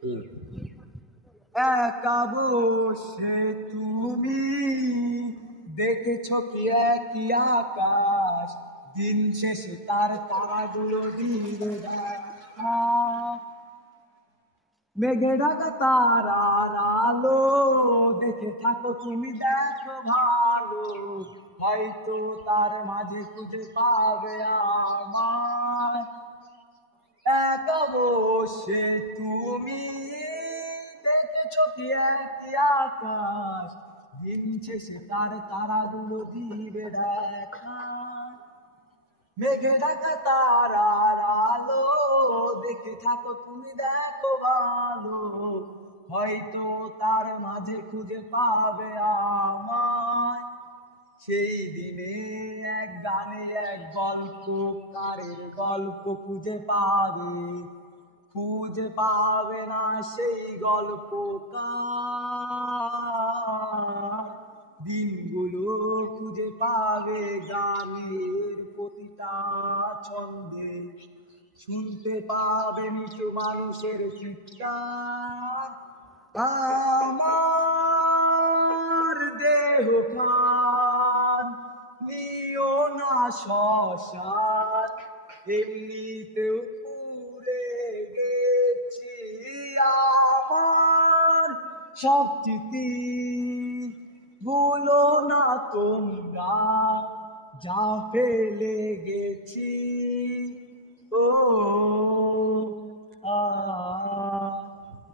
হুম। একা বসে তুমি দেখেছ কি একই আকাশ, দিন শেষে তার তারাগুলো দিবে দেখা। মেঘে ঢাকা তারার আলো দেখে থাকো তুমি, দেখো ভালো, হয়তো তার মাঝে খুঁজে পাবে আমায়। একা বসে তুমি দেখেছ কি একই আকাশ, দিন শেষে তার তারাগুলো দিবে দেখা। মেঘে ঢাকা তারার আলো দেখে থাকো তুমি, দেখো ভালো, হয়তো তার মাঝে খুঁজে পাবে আমায়। সেই দিনে এক গানে এক গল্পকারের গল্প খুঁজে পাবে না সেই গল্পকার। দিনগুলো খুঁজে পাবে গানের প্রতিটা ছন্দে, শুনতে পাবে মৃত্যু মানুষের চিৎকার। আমার দেহ খান নিও না শ্মশান, এমনিতেও পুড়ে গেছি। আমার সব স্মৃতি ভুলো না তোমরা, যা ফেলে গেছি। ও আ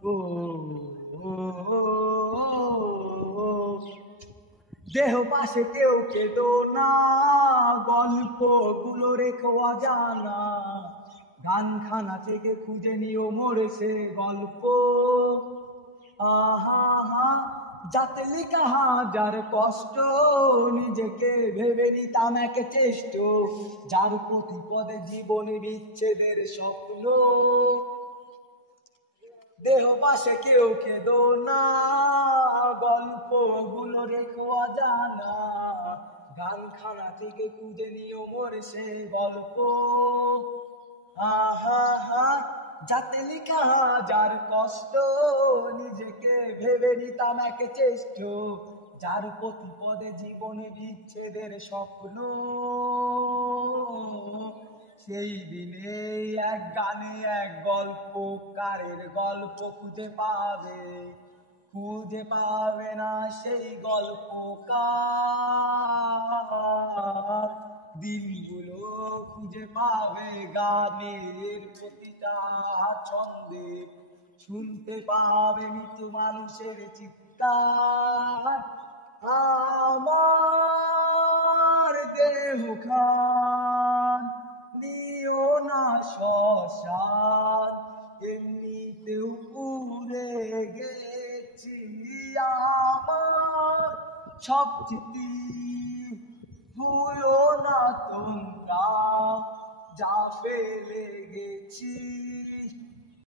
ও দেহ পাশে কেউ কেঁদো না, গল্পগুলো রেখো অজানা, গানখানা থেকে খুঁজে নিও মোর সে গল্প। আহা হা, যাতে লেখা হাজার কষ্ট, নিজেকে ভেবে নিতাম এক চেষ্ট, যার প্রতি পদে জীবনে বিচ্ছেদের স্বপ্ন। দেহ পাশে কেউ কেঁদো না, গল্পগুলো রেখো অজানা, গানখানা থেকে খুঁজে নিও মোর সে গল্প। আহা হা, যাতে লেখা হাজার কষ্ট, নিজেকে ভেবে নিতাম এক চেষ্ট, যার প্রতি পদে জীবনে বিচ্ছেদের স্বপ্ন। সেই দিনে এক গানে এক গল্পকারের গল্প খুঁজে পাবে না সেই গল্পকার। দিনগুলো খুঁজে পাবে গানের প্রতিটা ছন্দে, শুনতে পাবে মৃত্যু মানুষের চিৎকার। আমার দেহ খান নিও না শ্মশান, এমনিতেও পুড়ে গেছি। আমার সব স্মৃতি ভুলো না তোমরা, যা ফেলে গেছি।